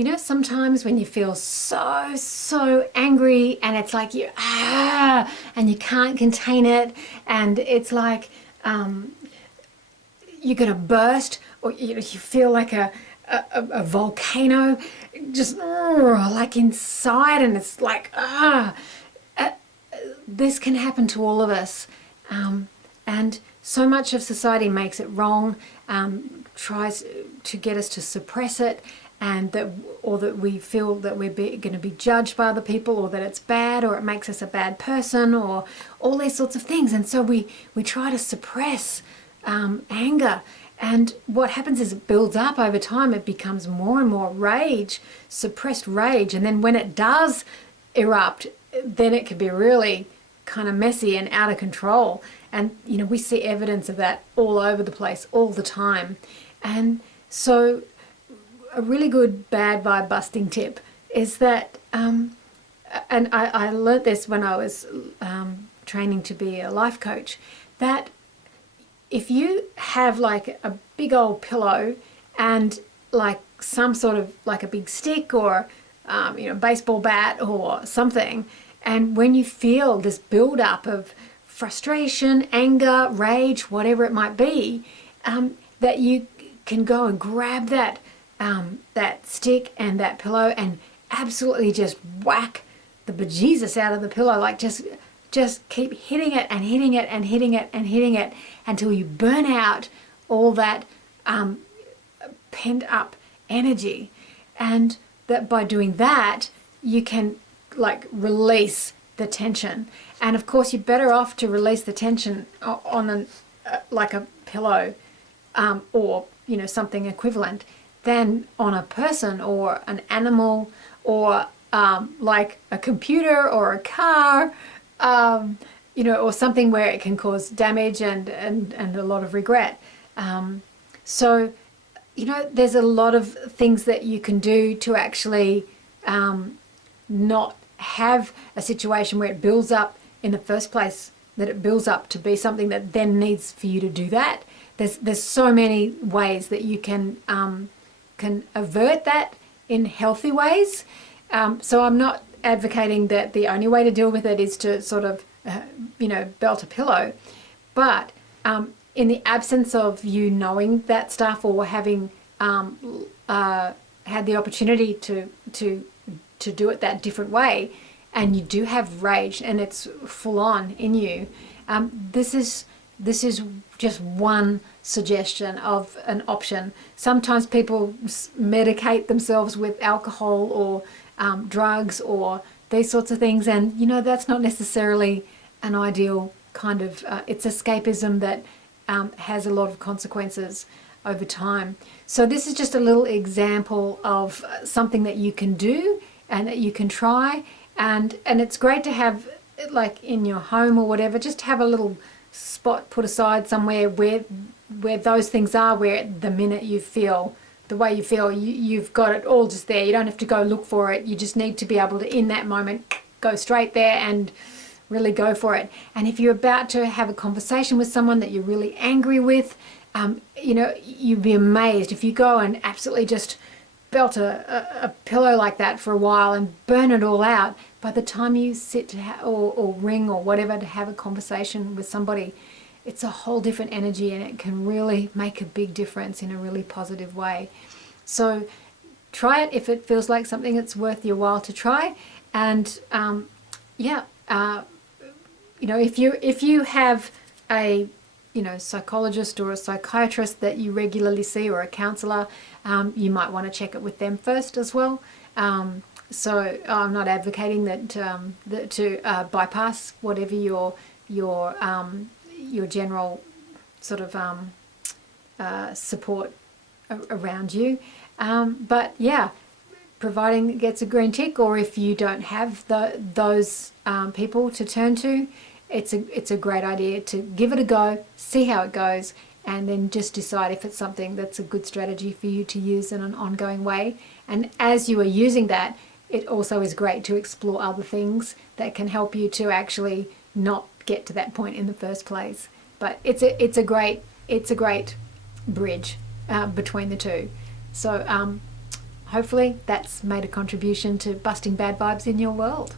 You know, sometimes when you feel so angry and it's like and you can't contain it, and it's like you're gonna burst, or you feel like a volcano just like inside, and it's like this can happen to all of us, and so much of society makes it wrong, tries to get us to suppress it, and that we feel that we're going to be judged by other people, or that it's bad, or it makes us a bad person, or all these sorts of things. And so we try to suppress anger, and what happens is it builds up over time. It becomes more and more rage, suppressed rage, and then when it does erupt, then it can be really kind of messy and out of control. And you know, we see evidence of that all over the place all the time. And so a really good bad vibe busting tip is that and I learnt this when I was training to be a life coach, that if you have like a big old pillow and like some sort of like a big stick, or you know, baseball bat or something, and when you feel this build up of frustration, anger, rage, whatever it might be, that you can go and grab that that stick and that pillow and absolutely just whack the bejesus out of the pillow, like just keep hitting it and hitting it and hitting it and hitting it until you burn out all that pent up energy. And that by doing that, you can like release the tension. And of course, you're better off to release the tension on like a pillow, or you know, something equivalent, than on a person or an animal, or like a computer or a car, you know, or something where it can cause damage and a lot of regret. So you know, there's a lot of things that you can do to actually not have a situation where it builds up in the first place, that it builds up to be something that then needs for you to do that. There's so many ways that you can avert that in healthy ways. So I'm not advocating that the only way to deal with it is to sort of you know, belt a pillow, but in the absence of you knowing that stuff, or having had the opportunity to do it that different way, and you do have rage and it's full on in you, this is just one suggestion of an option. Sometimes people medicate themselves with alcohol or drugs or these sorts of things, and you know, that's not necessarily an ideal kind of it's escapism that has a lot of consequences over time. So this is just a little example of something that you can do and that you can try, and it's great to have, like in your home or whatever, just have a little spot put aside somewhere where those things are, where the minute you feel the way you feel, you've got it all just there. You don't have to go look for it. You just need to be able to, in that moment, go straight there and really go for it. And if you're about to have a conversation with someone that you're really angry with, you know, you'd be amazed if you go and absolutely just belt a pillow like that for a while and burn it all out. By the time you sit to or ring or whatever to have a conversation with somebody, it's a whole different energy, and it can really make a big difference in a really positive way. So try it if it feels like something that's worth your while to try. And yeah, you know, if you have a psychologist or a psychiatrist that you regularly see, or a counselor, you might want to check it with them first as well. So I'm not advocating that to bypass whatever your general sort of support around you. But yeah, providing it gets a green tick, or if you don't have those people to turn to, it's a great idea to give it a go, see how it goes, and then just decide if it's something that's a good strategy for you to use in an ongoing way. And as you are using that, it also is great to explore other things that can help you to actually not get to that point in the first place. But it's a great bridge between the two. So hopefully that's made a contribution to busting bad vibes in your world.